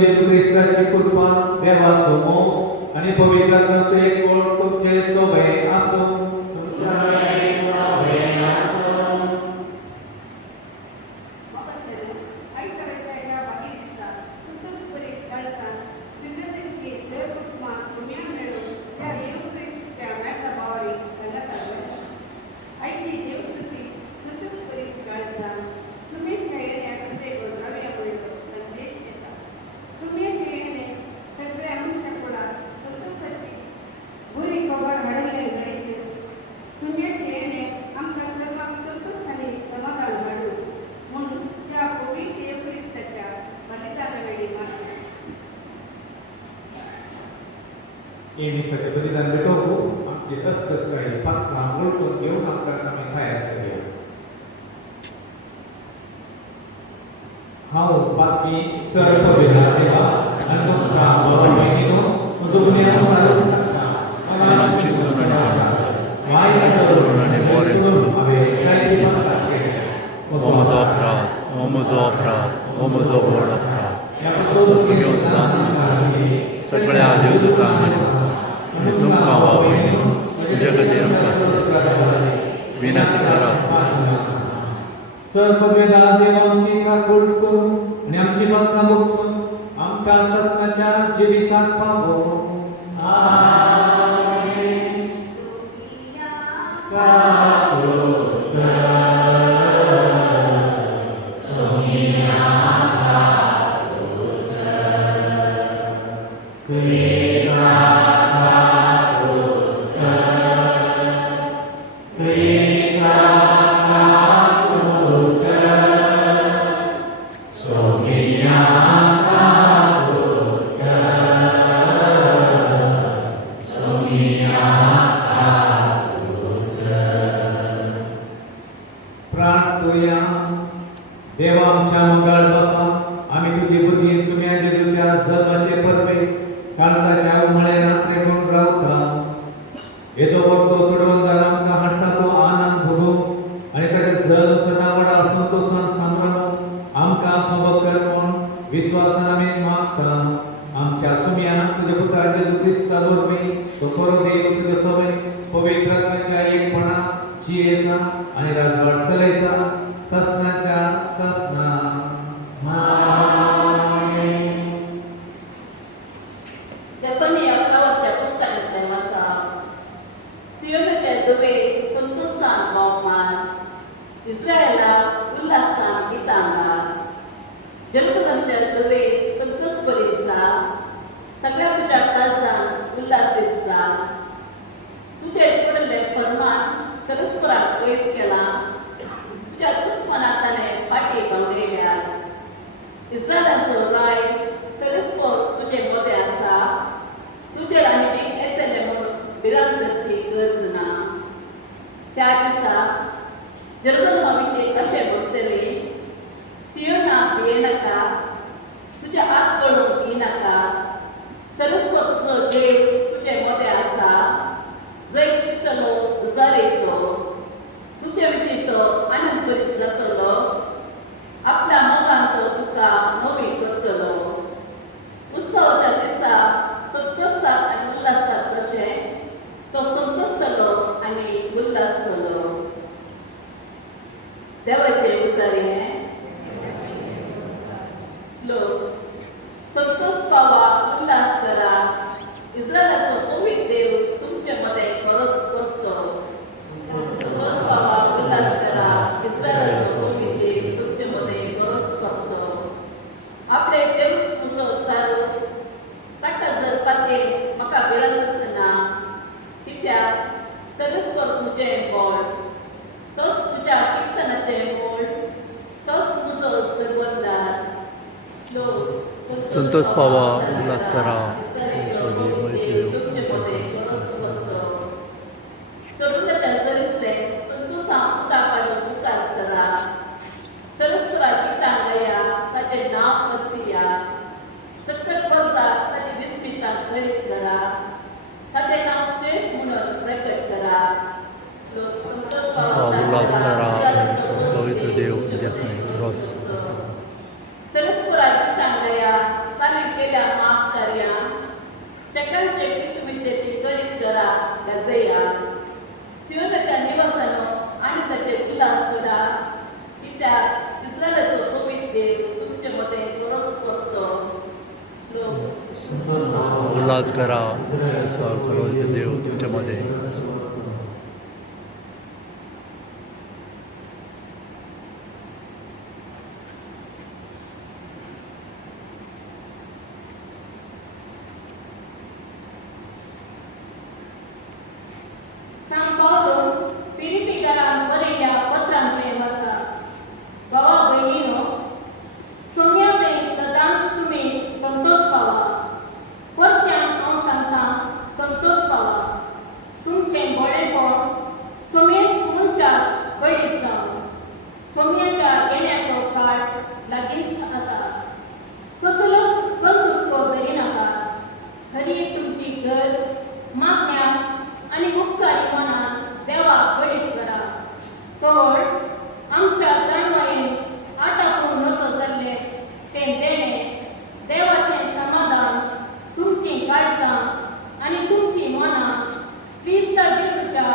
जेजू ख्रिस्ताची कृपा देवाचो मोग आणि पवित्रात्म्याचो एक ओळख तुमचे सोबे आसूं ini saja berikan bedoku amci tasbih kai pat langul pun yo namkan sami kaya dia hau pagi serbeda dewa anu kamu menino untuk dunia selalu alam cinta mai adorone morensu ave sai patake omozo bora सगळ्या देवदूतांनी आणि तुमकां वावयली तुज्या खातीर विनंती करात सर्ववेदा देवांची काकूट करून आणि आमची भक्ता बक्षून आमकां ससनाच्या जिविताक पावो देवा आमच्या मंगळ बाप्पा आम्ही तुझी बुद्धी सुम्या जेजूच्या जन्माचे परवे काळजाच्या उमळे रात्री म्हणून रावता येतो वक्तो सोडून जाण आमकां हाडटा तो आनंद भोगो आणि ताचे जल्म सदा व्हडा संतोषान सांबाळो आमकां खबर कर म्हूण विश्वासान आमी मागता आमच्या सुम्या तुझ्या पुता जेजू क्रिस्ता वरवीं तो खरो देव तुजे सवय पवित्र आत्म्याच्या एकपणा जियेता आणि राजवाड चलयता ससनाच्या ससना Zephaniah प्रवक्त्या पुस्तकांतलें वाचप सियोनाचे दुवे संतोषान भोवमान इस्रायेलाक उल्हासान गितां घाल जेरुसलेमचे दुवे संतोष भरीत जा सगळ्या तुज्या काळजान उल्हासीत जा तुजे पडले फर्मान सरस्वराक पयस केलां तुज्या दुस्मनांतले फाटी बावडयल्यात इस्रायलाचो राय सरस्वत तुजे मदें आसा तुजेर आनी बीक येतले म्हूण भिरांत करची गरज ना त्या दिसा जेरुसलेमा विशीं अशें म्हणटली सियोना भियेनाका तुज्या आत पडूंक दिनाका सरस्वत तुजो देव तुजे मदें आसा जंय दितलो झुजार येतो तुजे विशीं तो आनंद भरीत जातलो आपल्या मोगान तो तुका नवी करतलो उत्सवाच्या दिसा संतोषतात आनी उल्हासतात तशें तो संतोषतलो आनी उल्हासतलो देवाचे उतर हें श्लोक संतोष पावा उल्हास करा इस्रायलाचो पवित्र देव तुमचे मदें खरोच करतो संतोष पावा उल्हास करा इस्रायलाचो पवित्र देव तुमचे मदें खरोच करतो आपले देवस तुजो तारू काटा जरपाते म्हाका भिरांत आसना कित्याक सरस्वत तुजें बोड तोच तुज्या कीर्तनाचें मोल तोच तुजो सर्वदार श्लोक संतोष पावा उल्हास करा समुद्राच्या जरींतले संतोषां उदका काडून मुखार सरा सरस्वरा गितां गाया ताचें नांव प्रसिया सकट बसता ताची विस्मितां घडीत करा ताचें नांव श्रेष्ठ म्हणून प्रकट करा संतोष पावा उल्हास करा पवित्र देव तुझ्या खरोच सरस्वरा गितां गाया ताणें उल्हास करा. सर्व देव तुमच्यामध्ये. San Paulo, Filipigaran बरयल्या पत्रांतले वाचा. भावा भयणीनो, सोम्याते सदांच तुम्ही संतोष पावा. परत्यान हांव सांगता संतोष पावा. तुमचे बोळेपण सोमेस मनशाक बळीत जावन सोम्याच्या येण्याचो काळ लागींच आसा. कसलोच बंदुस्को धरिनाका. खरी तुमची गरज मागण्याक आणि उपकारी मनान देवाक बळीत करा. तर आमच्या जाणवायेन आटापूर नजो जाल्ले ते देणे, देवाचें समाधान, तुमची काळजां आणि तुमची मनां क्रिस्त जेजूच्या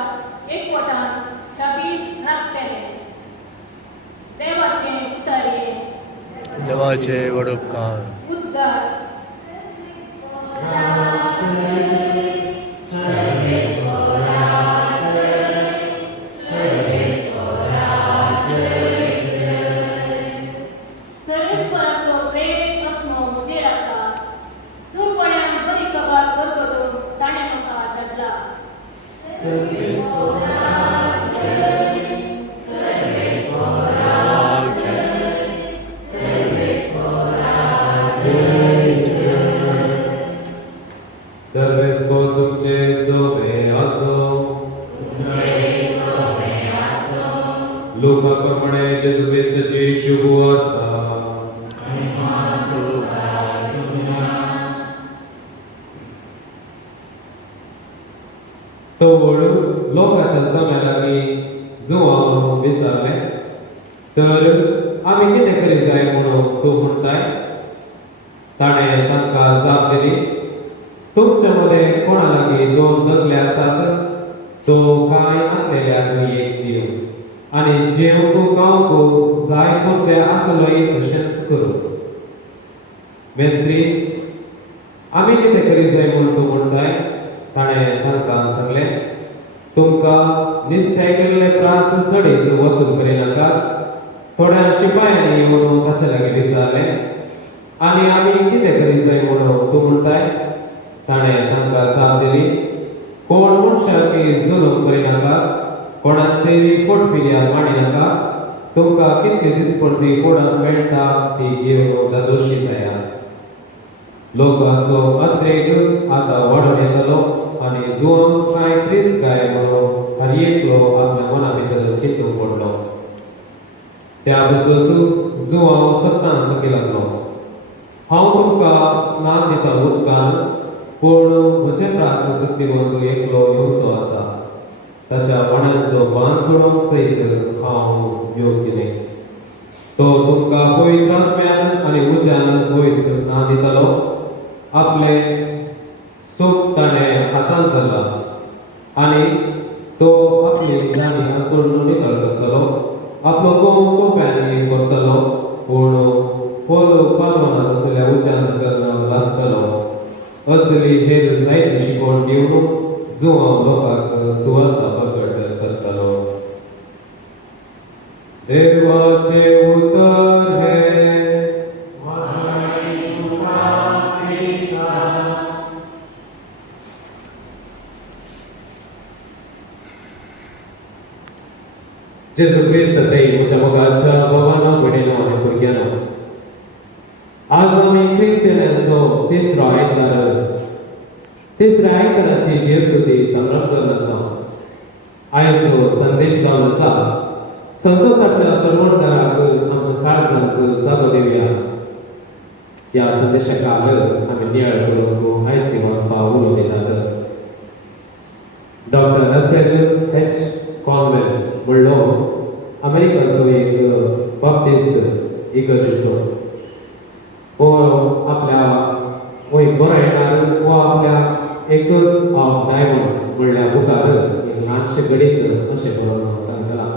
एकवटान शाबीत राखतले. देवाचे उतारे देवाचे वडोपकार. उद्गार. सर्वेस्पराचो प्रेम आत्मो म्हजेर आसा. दूरपण्यान बरी कबाल करगडून ताणें म्हाका धाडला. सर्वेस्पो तुमचे सोबे असो. लोकाप्रमाणे जेजू ख्रिस्ताची शुभ वार्ता. तोड लोकांच्या समेलांनी जुवां विचारले, तर आमी कितें करी जाय म्हणून तूं म्हणटाय? ताणें तांकां जाप दिली, तुमचे मदें कोणा लागीं 2 दगले आसात, तो कांय आसलेल्याक एक दिव, आनी जेवंक गावंक जाय कोणते आसलोय तशेंच करूं. मेस्त्री, आमी कितें करी जाय म्हूण तूं म्हणटाय? ताणें तांकां सांगलें, तुमकां निश्चय केल्ले प्रास सडीत वसूल करिनाका. थोड्या शिपायांनी येवन ताचे लागीं विचारलें, आनी आमी कितें करी जाय म्हणून तूं म्हणटाय? ताणें तांकां जाप दिली, कोण मनशाक जुलूम करिनाका, कोणाचेर पोटपिल्या मांडिनाका. तुमकां कितली दिसपट्टी कोणाक मेळटा ती घेवन दोशी जाया. लोकांचो अंत्रेक आतां वाडून येतलो आनी जुवांस कांय क्रिस्त काय म्हणून हर एकलो आपल्या मना भितर चिंतूंक पडलो. त्या बसत जुवांव सत्तां सकयल लागलो, हांव तुमकां स्नान दिता उदकान, पूण म्हजे प्रास शक्तिवंत एकलो येवचो आसा. ताच्या पाण्याचो बांद सोडोवंक सयत हांव योग्य न्ही. तो तुमकां पवित्र आत्म्यान आनी उज्यान पवित्र स्नान दितलो. आपले सूप ताणें हातांत धरला आनी तो आपली दाणी आसून नितळ करतलो. आपलो गोव कोंप्यांनी भरतलो, पूण पोलो पालवान असल्या उज्यान करन लासतलो. असली हेर जायते शिकोवण दिवन जुवांव लोकांक सुवार्ता प्रकट करतलो. देवाचे उतर हे. जेजू ख्रिस्त ते म्हज्या मोगाच्या भावानो, भयणीनो आनी भुरग्यांनो, आज आमी क्रिस्त येण्याचो तिसरो आयतार, तिसऱ्या आयताराची देवस्तुती समरण करन आसा. आयचो संदेश जावन आसा, संतोशाच्या सरवणदाराक आमच्या काळजांत जागो दिवया. ह्या संदेशा खाल आमी नियाळ करूंक आयची वचपा उलो दितात. डॉक्टर रसेल एच कॉनवेल म्हणलो अमेरिकाचो एक बाप्टिस्ट इगर्जेचो. हो आपल्या एक बरयणार हो आपल्या एकच ऑफ डायमंड्स म्हणल्या बुकार एक ल्हानशें गणित अशें बरोवन तांकां.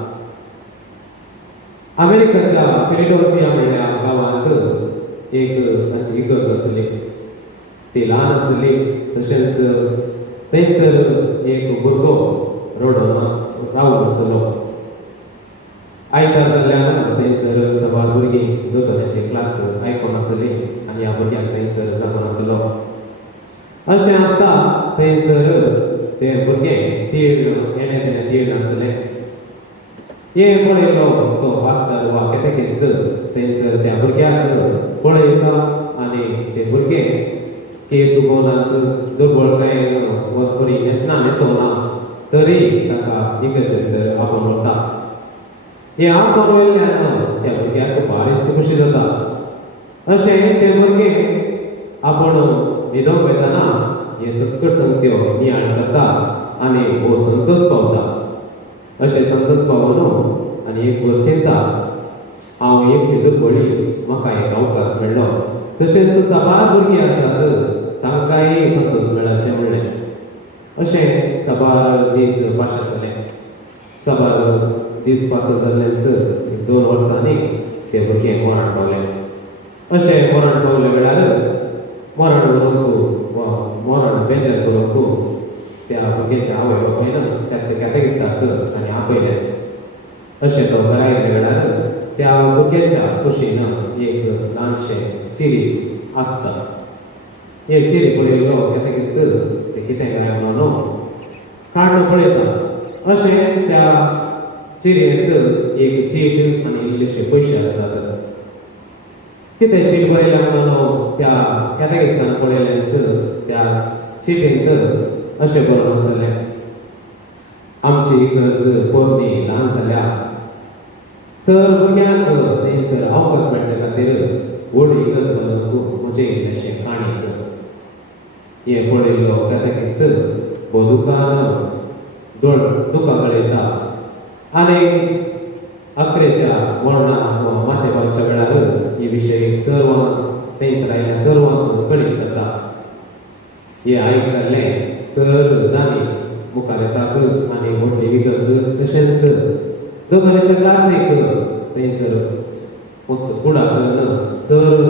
अमेरिकाच्या फिलाडेल्फिया म्हणल्या गांवांत एक ताची इगर्ज आसली. ती ल्हान आसली तशेंच थंयसर एक भुरगो रडून रावलो आसलो. आयतार जाल्ल्यान थंयसर सवार भुरगीं दोतोराची क्लास आयकोन आसली आनी ह्या भुरग्याक थंयसर सांगनातलो. अशें आसता थंयसर ते भुरगें येणें तीड नासलें. हें पळयलो तो पास्तर वा कॅटेकिस्ट थंयसर त्या भुरग्याक पळयता आनी तें भुरगें केस उगोवनात, दोबळ कांय बरी न्हेसोना तरी ताका इगर्जेंत आपोवन व्हरता. हें आपोवन व्हेल्ल्यान त्या भुरग्याक बारीच खुशी जाता. अशें तें भुरगें आपूण न्हिदोंक वेतना हे सकट संगत्यो नियाळ करता आनी हो संतोश पावता. अशें संतोश पावून आनी एक वर चिंता, हांव एक दुर्बळी, म्हाका एक अवकाश मेळ्ळो. तशेंच साबार भुरगीं आसात तांकांय संतोश मेळाचें म्हणलें. अशें साबार दीस पास जाले. साबार दीस पास जाल्लेच 2 वर्सांनी तें भुरगें मरण पावलें. अशें मरण पावले वेळार मरण व्हरूंक वा मरण बेजार करूंक त्या भुरग्याच्या आवय बापायन त्या कॅटेकिस्ताक आनी आपयलें. अशें तो घरा येयल्या वेळार त्या भुरग्याच्या कुशीन एक ल्हानशें चिरी आसता. एक चिरी पळयलो कॅटेकिस्त तें कितें काय म्हणून काडून पळयता. अशें त्या चिरयेंत एक चीट आनी इल्लेशे पयशे आसतात. कितें चीट बरयल्या म्हणून त्या कॅटेकिस्तान पळयलेंच त्या चिटींत अशें बरोवन आसलें, आमची इगर्ज पोरणी ल्हान जाल्या. सर भुरग्यांक थंयसर अवकाश मेळचे खातीर व्हड इगर्ज बांदूंक म्हजें इल्लेशें काणीक. हें पळयलो कॅटेकिस्त बोदुकान दुकां गळयता आनी अकरेच्या मरणा माथे पावच्या वेळार हे विशय सर्वांक थंयसर आयिल्ल्या सर्वांक कळीत जाता. हें आयकल्लें सर दानी मुखार येतात आनी व्हडली विगर्ज तशेंच दोतोराच्या क्लासीक थंयसर मस्त फुडाकर सर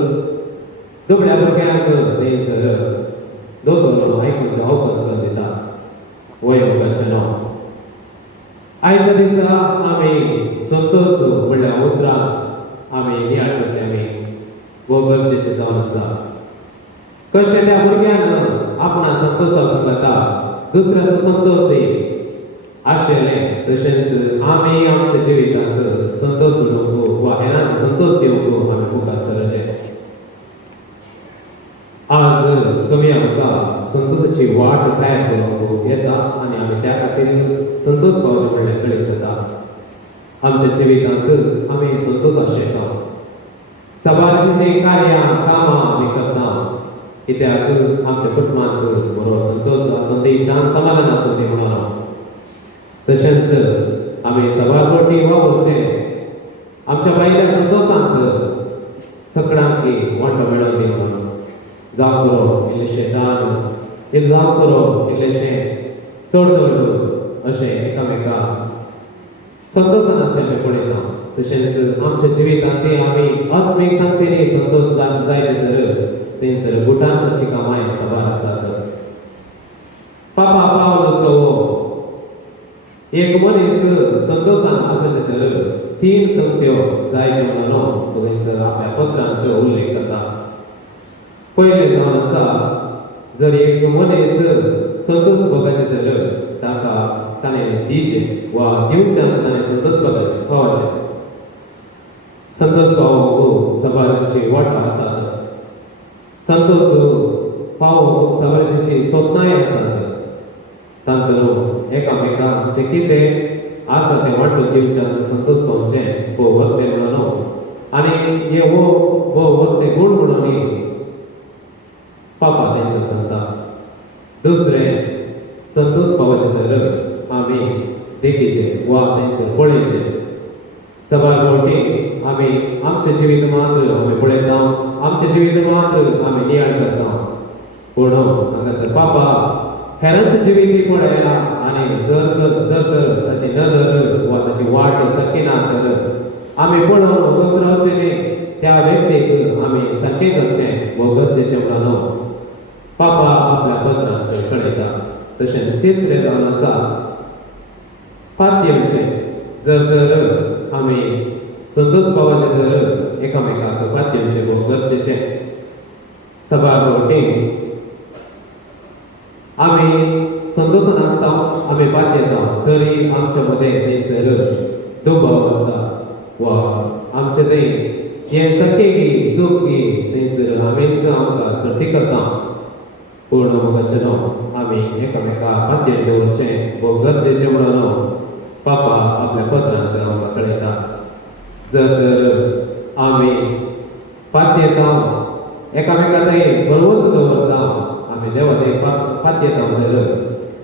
दुबळ्या भुरग्यांक थंयसर दोतोर आयकुचो अवकाश करून दिता. वैभवाचें नांव. आयच्या दिसा आमी संतोश म्हणल्या उतरां आमी नियाळ करचें आमी वो गरजेचें जावन आसा. कशें त्या भुरग्यान आपणा संतोशा सांगता दुसऱ्याचो संतोश आशिल्लें तशेंच आमी आमच्या जिवितांत संतोष मेळोवंक वा हेरांक संतोष दिवंक आमी मुखार सरचें. आज सोमी आमकां संतोशाची वाट तयार करूंक येता आनी आमी त्या खातीर संतोष पावचे म्हणलें कळीत जाता. आमच्या जिवितांत आमी संतोश आशयता. सबारकीची कार्यां कामां आमी करता कित्याक आमच्या कुटुंबांत बरो संतोश आसूं दी, शांत समाधान आसूं दी म्हणून. तशेंच आमी सबार फावटी वावरचें आमच्या बायल्या संतोशांत सगळ्यांक वांटो मेळोवन दी म्हणून. जावं करो इल्लेशें दान, जावं करो इल्लेशें सोडधोड अशें एकामेकांक संतोशान आसचें पळयता. तशेंच आमच्या जिवितांत आमी आत्मीक सांगतेनी संतोश जायचे तर थंयसर गुटांची कामां साबार आसात. पापा पावलो सवो एक मनीस संतोशान आसचे तर 3 संगत्यो जायचे म्हणून तो थंयसर आपल्या पत्रांत उल्लेख करता. पयलें जावन आसा, जर एक मनीस संतोष भोगचे तर ताका ताणें दिवचें वा दिवच्यान ताणें संतोष पावचें. संतोष पावोवंक सबारची वाटा आसात. संतोष पावोवंक सबारची स्वप्नाय आसात. तांतून एकामेकांक जें कितें आसा तें वांटून दिवच्यान संतोष पावचें वो वर्तें म्हणून आनी हे वो वर्तें गूण म्हणून पापा थंयसर सांगता. दुसरें संतोष पावचे तर आमी देखीचें वा थंयसर पळयचें. सबार फावटी आमी आमचें जिवीत मात्र आमी पळयता, आमचें जिवीत मात्र आमी नियाळ करता. पूण हांगासर पापा हेरांचें जिवीत पळयला आनी जर तर ताची नदर वा ताची वाट सारकी ना तर आमी पळोवन वगोस रावचें न्ही. त्या व्यक्तीक आमी सारकें करचें वो गरजेचें म्हणून पापा आपल्या पत्रांत कळयता. तशेंच तिसरें जावन आसा पातयेवचे. जर तर आमी संतोश पावचे तर एकामेकाक पातयेवचे खूब गरजेचें. सभा भोवटी आमी संतोशान आसता, आमी पातयेता, तरी आमचे मदें थंयसर दुबाव आसता वा आमचे थंय हें सारकें गी सूख गी थंयसर आमीच आमकां सर्ती करता. पूण मोगाचें आमी एकामेकाक पातयेत दवरचें खूब गरजेचें म्हणून पापा आपल्या पत्रांत आमकां कळयता. जर तर आमी पातयेता, एकामेका थंय बरोवस दवरता, आमी देवा थंय पातयेता तर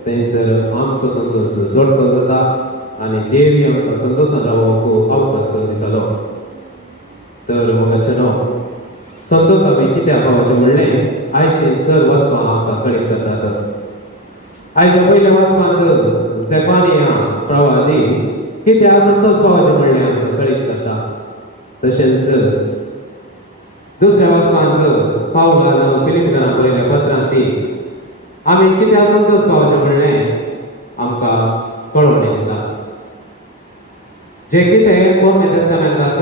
थंयसर आमचो संतोश जोडटो जाता आनी देवी आमकां संतोशान रावूंक अवकाश करून दितलो. तर मोगाचें संतोश आमी कित्याक पावचें म्हणलें आयचे सर वचपां आमकां कळीत करतात. आयच्या पयल्या वचपांत झेफानिया प्रवादी कित्याक संतोष पावचें म्हणलें आमकां कळीत करता. तशेंच दुसऱ्या वचपांत पावलान फिलिपिकांक बरयल्या पत्रांत आमी कित्याक संतोष पावचें म्हणलें आमकां कळोवन दिता. जें कितें पोरण्या तेस्तामेंतांत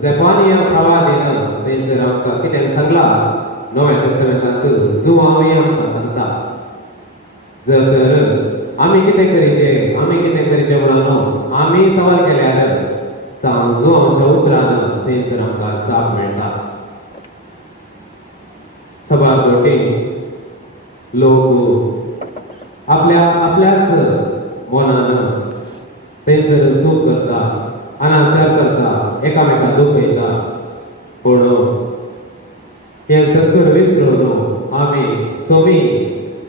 झेफानिया प्रवादीन थंयसर आमकां कितें सांगलां नव्या तेस्तामेंतांत जुवांवय आमकां सांगता. जर तर आमी कितें करीचें म्हणून आमी सवाल केल्यार जुवांवच्या उतरान थंयसर आमकां साप मेळटा. सभा भोवटी लोक आपल्याच मनान थंयसर सूख करता, अनाचार करता, एकामेकाक दुखयता. पूण हें सगळें विसरून आमी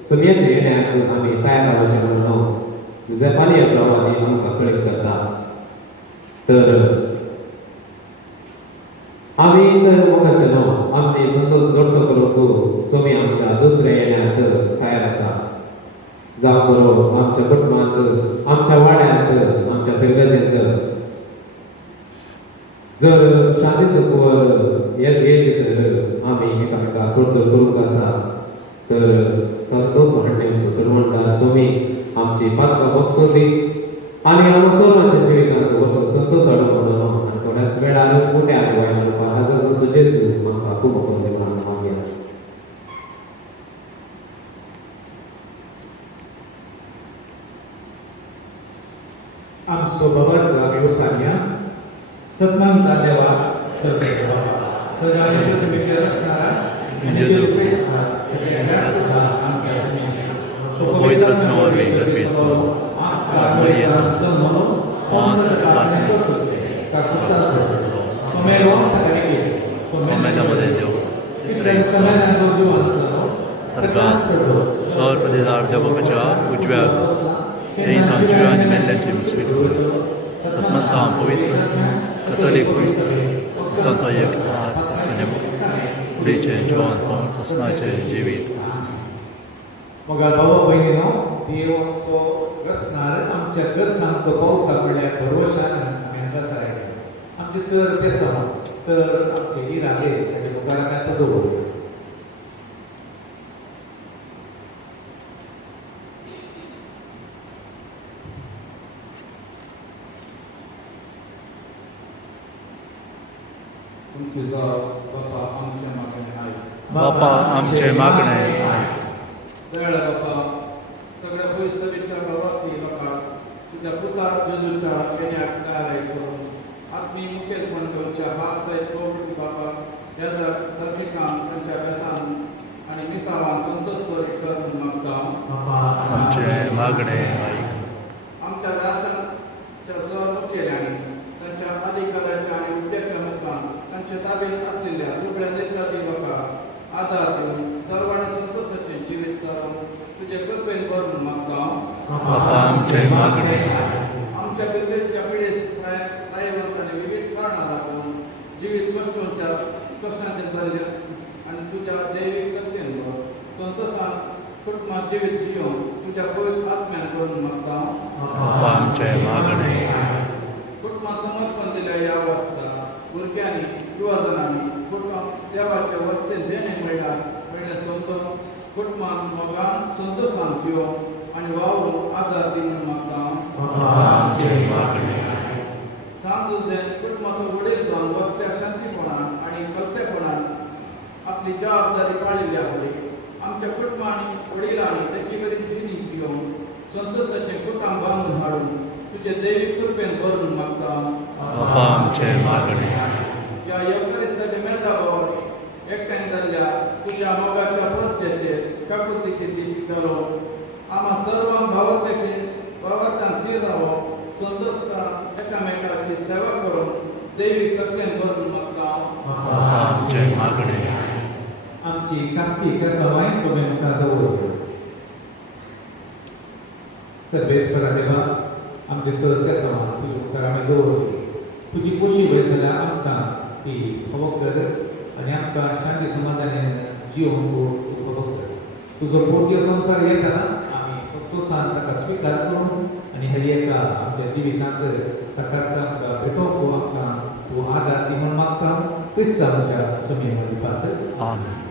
सोम्याच्या येण्याक आमी तयार रावचें म्हणून झेफानिया प्रवादी आमकां कळीत करता. तर आमी तर मोगाचें आमची संतोश जोडटो करूंक सोमी आमच्या दुसऱ्या येण्याक तयार आसा. जावं बरो आमच्या कुटुंबांत, आमच्या वाड्यांत, आमच्या पिंगजेंत जर शांती सुखवर येचे तर आमी एकामेकाक सोड करूंक आसा. तर संतोष हाडणे सुसरवंता सोमी आमची पातका बगसोदी आनी आमी सर्वांच्या जिवितांत व्हडलो संतोश हाडूं म्हणून आनी थोड्याच वेळार मोठ्या आगोवायन हाजो जेजू आमकां खूब बरें म्हणून मागया. आमचो बाबा व्यवसाया सतनामता देवा सर्वेदेवा सदांच तुमचे असणारा जेजू पवित्र नवे लपेसो Maria ons Tomé Deus सरकार सौर पदेदार देवकाच्या उजव्या तेही तांच्या आणि मेल्ल्याची मिसळीक सतमंता पवित्र कथोलिक तांचो एक फुडेचे जिवन पावन ससनाचे जिवीत मोगा बाबा भयणीनो देव आमचो रचणार आमच्या गरजांक पावता म्हणल्यार भरवशान आमी हांगा सारके आमचे सर पेसा सर आमचे इरादे आनी मुखाराक आतां दवरता. बापा आमचे मागणे आयक. दयाळा बापा सगळ्या परिस्थितीच्या प्रवासी लोकांक तुझ्या पुता जेजूच्या येण्याक तयार करून आत्मी मुखेलपण घेवच्या हात सयत कोविड बापा ह्या दक्षिणांत तांच्या बेसान आनी मिसावान संतोष बरें कर म्हूण मागता. आमचे मागणे आयक. आमच्या राष्ट्राच्या सर मुखेल्यांनी तांच्या अधिकाराच्या आनी उद्याच्या मुखान तांचे ताब्यांत आसलेल्या दुबळ्या नेत्रादी लोकांक आदार दिवन सर्वांनी संतोषाचे जिवीत सारून तुझे कृपेन कर म्हूण मागता. बापा आमचे मागणे आमच्या पितृच्या पिढीस लायवंत आनी विविध कारणां लागून जिवीत कश्टांचे जाल्ले आनी तुज्या दैवीक शक्तीन भर संतोषान कुटुंबात जिवीत जियोवन तुज्या पवित्र आत्म्यान करून मागता. बापा आमचे मागणे कुटुंबाक समर्पण दिल्या ह्या वर्सा भुरग्यांनी युवाजनांनी कुटुंबाक देवाचे वर्तेन देणे मेळ्ळे सोदून कुटुंबान मोगान संतोषांच्यो आनी वावरो आदार दिन मागता आमचे मागणे सांजुजे कुटुंबाचो वडील जावन वखद्या शांतीपणान आनी कलतेपणान आपली जबाबदारी पाळिल्ली आसली आमच्या कुटुंबांनी वडिलांनी तेची बरी जिणी जियोवन संतोषाचें कुटुंब बांदून हाडून तुजे दैवीक कृपेन भरून मागता आमचे मागणे या येवकारिस्ताचे मेळाव्यावर एकठांय जाल्ल्या तुज्या मोगाच्या परतेचेर काकुतीचेर दिश्टी घालून आम्हा सर्वांक भावार्थान स्थिर रावप संतोषां एकामेकाची सेवा करून दैवीक सत्तेन भरून मागता आमचे मागणे आमची कास्ती त्या सवाय सोबे मुखार दवरली सर्वेस्परा देवा आमचे सर त्या सवाय तुजे मुखार आमी दवरली तुजी पोशी वय जाल्यार आमकां ती खबर कर आनी आमकां शांती समाधानान जियोंक तूं खबर कर तुजो पोटयो संवसार येताना आमी संतोशान ताका स्विकार करून आनी हेर एका आमच्या जिवितांत ताका आमकां भेटोवंक आमकां तूं आदार दी म्हूण मागता क्रिस्त आमच्या समी मदीं पात्र आमेन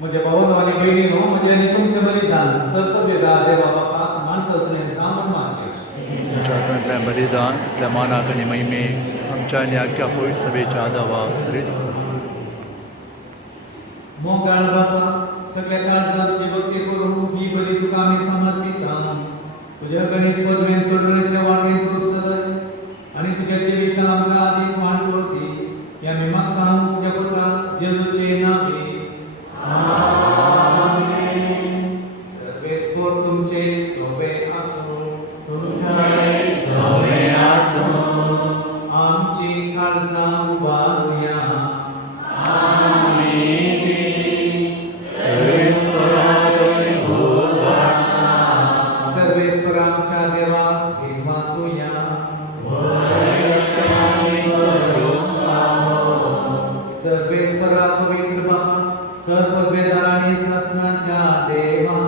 म्हज्या भावांनो आनी भयणीनो म्हजें आनी तुमचें बलिदान सर्तवेदा देवा बापाक मानतसलें सामन मागलें तुमच्या हातांतलें बलिदान त्या मानाक आनी महिमेक आमच्या आनी आख्या पवित्र सभेच्या आदावा सरीस मोगाळ बापा सगळ्या काळजात तुजी भक्ती करून ही बली तुका आमी समर्पिता तुज्या गणित पदवेन सोडण्याच्या वाटेन तूं सदय आनी तुज्या जिवितां आमकां आदीक वाण करती हे आमी मागता तुज्या पुत्रा जेजूचे नांवे सर्वेस्पर तुमचे सोबे आमची काळजां उबारुया आमीन पवित्र बाबा सर्ववेदार आणि शासनाच्या देवा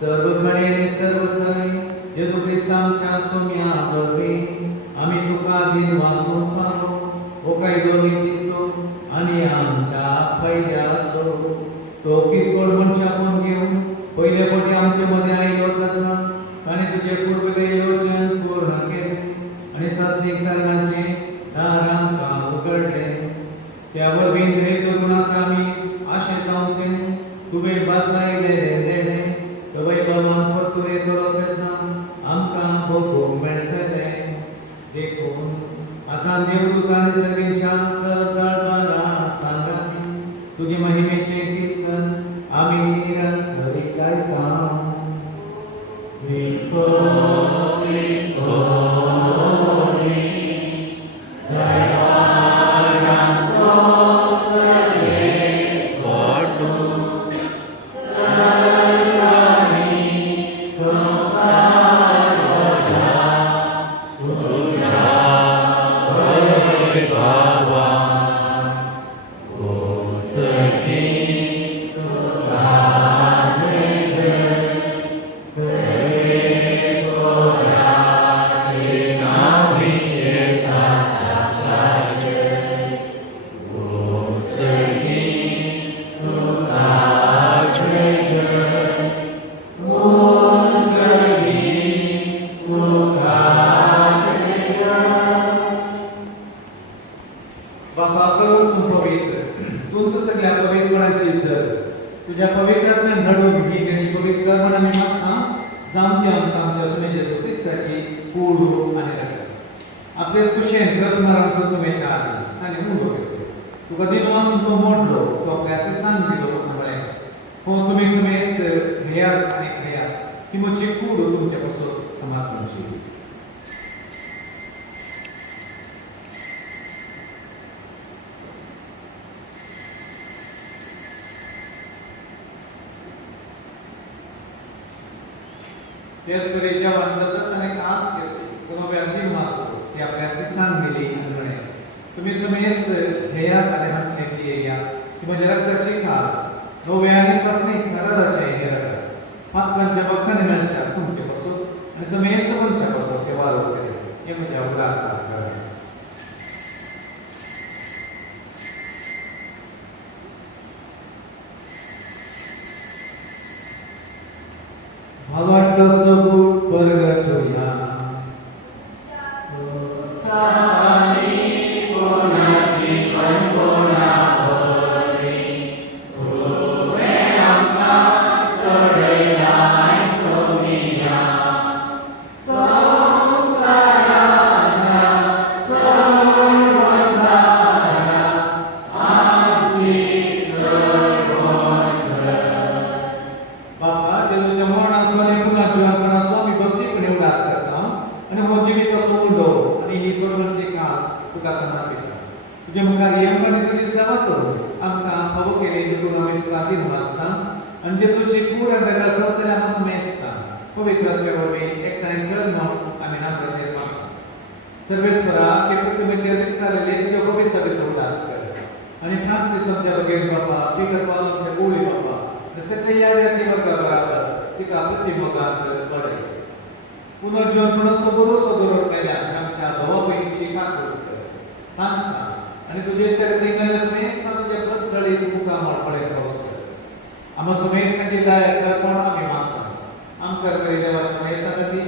सर्वकडे आणि सर्वथय येशू ख्रिस्त आमच्या सोम्या बरे आम्ही तुका दिन वासून पारो ओ काही दोन्ही दिसो आणि आमच्या पहिल्या असो तो किरकोळ मनशापून घेऊन पहिले पोटी आमच्या मध्ये आयलो तेन्ना आणि तुझे पूर्व योजन पूर्ण केले आणि शासनिक धर्माचे दार आमकां उगडले त्यावर बिंदे करून आता आम्ही आशेत आमचे तुवें बसायले देणे तो वैभवान परतून येतलो तेन्ना आमकां भोगूंक मेळटले देखून आता देवदूत आनी सगळ्यांच्या सरदारां सांगाती तुझे महिमेचे कीर्तन आम्ही निरंतर गायता बापा करून पवित्र तुझं सगळ्या पवित्रपणाची सर तुझ्या पवित्रातून घडून ही आणि पवित्र मनाने मागता जामते आमच्या सुनेच्या ख्रिस्ताची फूड आणि रगत आपले सुशेन रस मारून सुसुमेच्या आधी आणि मूळ होते तुका दिन वाचून तो मोडलो तो आपल्याचे सांग दिलो म्हणले हो तुम्ही सुमेस ह्यात आणि ह्यात ही मुझी फूड तुमच्यापासून समाधानची त्याचवेळी जेव्हा सतत अनेक आज केले कोणा व्याधी मासो ते आपल्याची सांगितली आणि तुम्ही समेस ह्यात आणि हात फेकली या की म्हणजे रक्ताची खास नवे आणि ससनी नरराचे हे रक्त पातकांच्या बक्षाने मनशा तुमचे पासून आणि समेस मनशा पासून ते वारू केले हे म्हणजे उदास आहे भावार्थ सबूत परगतोया तुझे मुखार येवपाने तुझी सेवा करू आमकां हवो केले देखून आमी तुका आदीन वाचता आनी जेजूची कूड आमी रसवतले आमकां मेजता पवित्रात्मे वरवीं एकठांय कर म्हूण आमी नामदेव मागता सर्वेस्परा के कुटुंबाचे दिसताले तुज्या पवित्र सभेचो उदास कर आनी फ्रांसीस आमच्या बगेर बापा फिकर पाल आमच्या गोळी बापा सगळे या वर्गा बराबर तिका प्रतिमोगांत बरे पुनर्जीवन सबरो सदरो केल्यान आमच्या भावा बहिणीची खातर तांकां आणि तुझे इष्टगतींना समेस तुझ्या पत्रळी मुखा मळपळे करत आम्हा समेस त्यांची दायक पण आम्ही मागता आमकां करी देवाच्या मयेसागती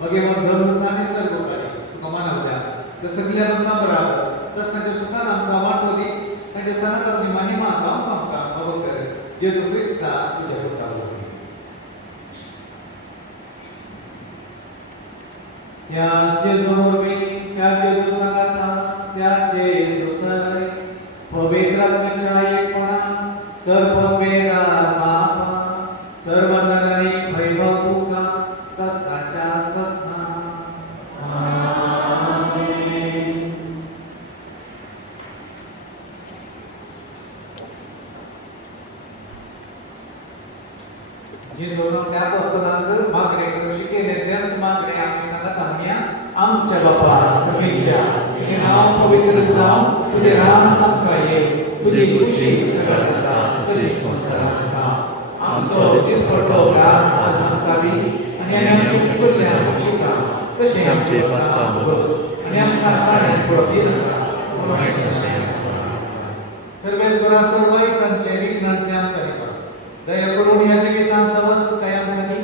मगे मग धरून आणि सर्व काही तुका मानवल्या तर सगळ्या लोकांना बराबर सस्ताच्या सुखान आमकां वाटवली त्यांच्या सनातनी महिमा आमकां हवं करे जेजू ख्रिस्ता तुझ्या पुत्रावर या जेजू वरवीं त्या जेजू सांगाता त्याचे सुतय पवित्र आत्म्याच्या एकपणा सर्व वेदार बापा सर्व नरारी वैभव तुका सस्ताच्या सस्ता आमेन जे जोडून त्या पुस्तकांत मागणे करू शिकेले त्याच मागणे आम्ही सांगत आहोत आमच्या बापा तुझ्या तुझे नाव पवित्र जावं तुझे राम संपये तुझी खुशी करता तसे संसाराचा आमचो दिसपटो रास आज आमकावी आणि आमची चुकल्या शिका तसे आमचे पत्का बस आणि आमकां काळ्यान पडती सर्वेश्वरा सर्वैकांतले विघ्नांतल्यान सरिता दया करून ह्या जिवितां समस्त कायमखाती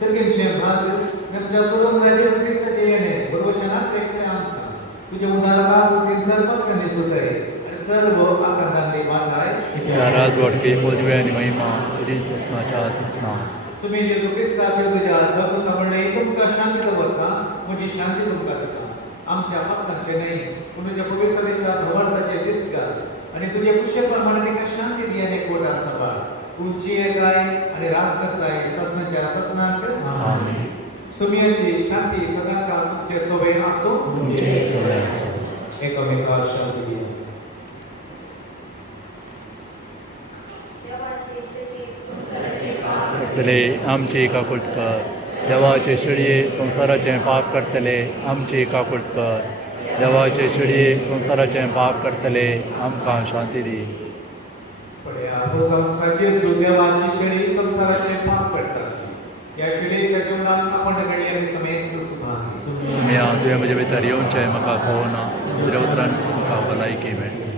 सर्गेचे भाग आमच्या सोडून राजे क्रिस्ताचे येणे भरवशानात एकटे आमकां तुझे उदारभाग उठीन सर्वत्र सुटाय आणि सर्व आकांतांनी वाटाय त्या राजवाडके पदवी आणि महिमा तुझी सुस्माच्या सुस्मा सुमी जेजू क्रिस्ताचे तुझ्या भक्त कमळे तुमकां शांती दवरता म्हजी शांती तुमकां दिता आमच्या मतांचे नाही तुझ्या पवित्र सभेच्या भवनाचे दिश्ट घाल आणि तुझे कुशल प्रमाणे तिका शांती दियाने कोटात सांभाळ तुमची येताय आणि रास करताय ससनाच्या ससनात आमेन. सुमियाची शांती सदा काळ तुमचे सोबे असो तुमचे सोबे असो. एकमेकांवर शांती दिया करतले आमचे काकुळत कर देवाचे शिडये संसाराचे पाप करतले आमचे काकुळत कर देवाचे शिडये संसाराचे पाप करतले आमकां शांती दी संसाराची देवाची शेळी संसाराचे पाप करतात या शेळीच्या जीवनात आपण घडी आणि समेस सुद्धा सुम्या तुवें म्हजे भितर येवचें म्हाका कळना तुज्या उतरान म्हाका भलायकी मेळटा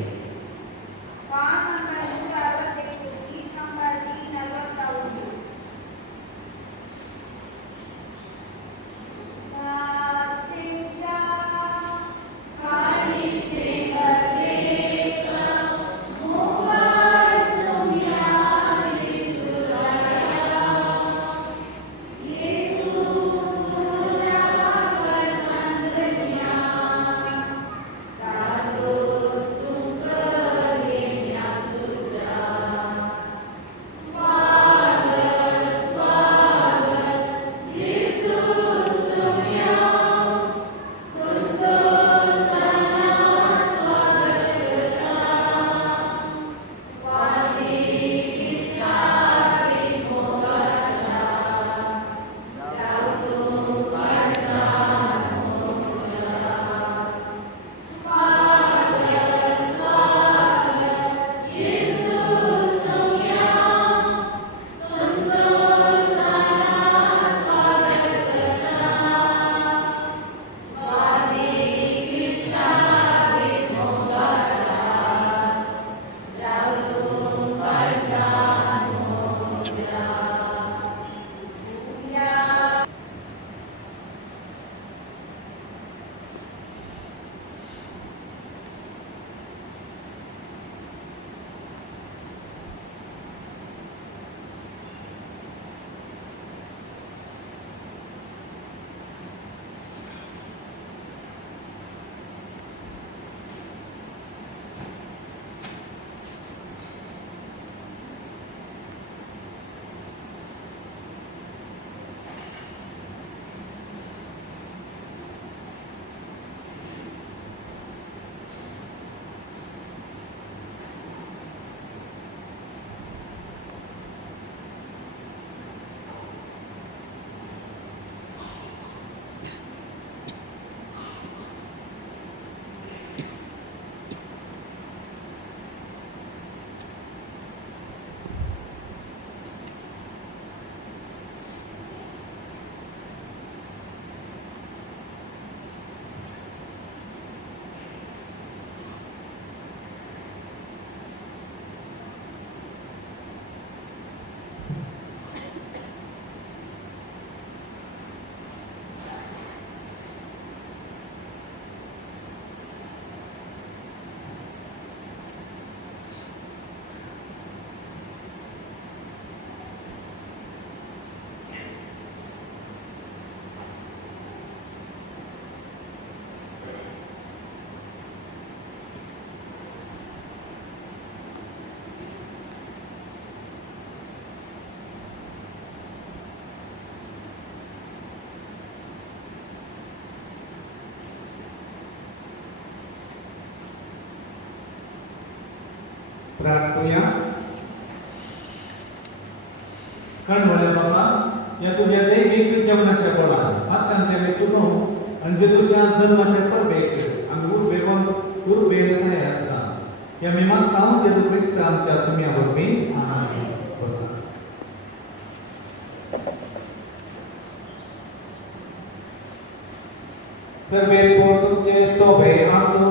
प्रार्थूया कणवळ्या बाबा या तुझ्या दैविक जेवणाच्या बळान आतांच्या विसरून आणि जेजूच्या जन्माच्या परबेक आम्ही उर्बेवन उर्बेन आसा Kami mantau Yesus Kristus आमच्या सुम्यावरती बसा. सर्वेश्वर तुमचे सोबे असो.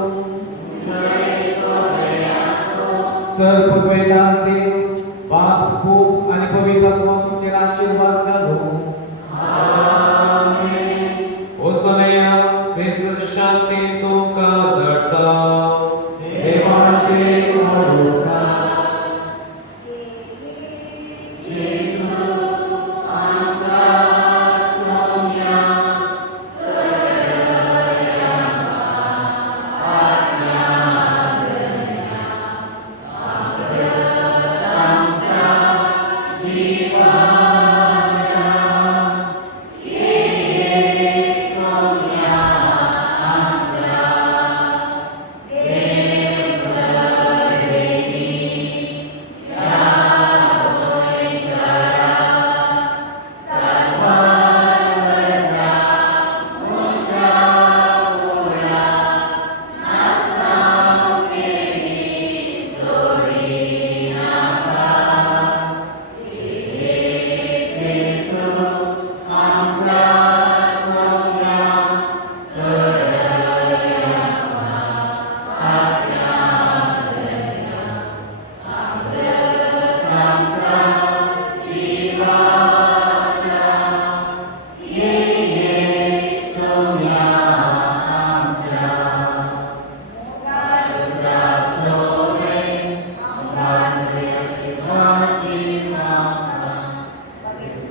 सर्ववेदांत देव बाप भूत आणि पवित्र आत्मा तुमचे आशीर्वाद घालो. O Soneia, Cristo शांती तुमका दडता. देवाचे करुणा.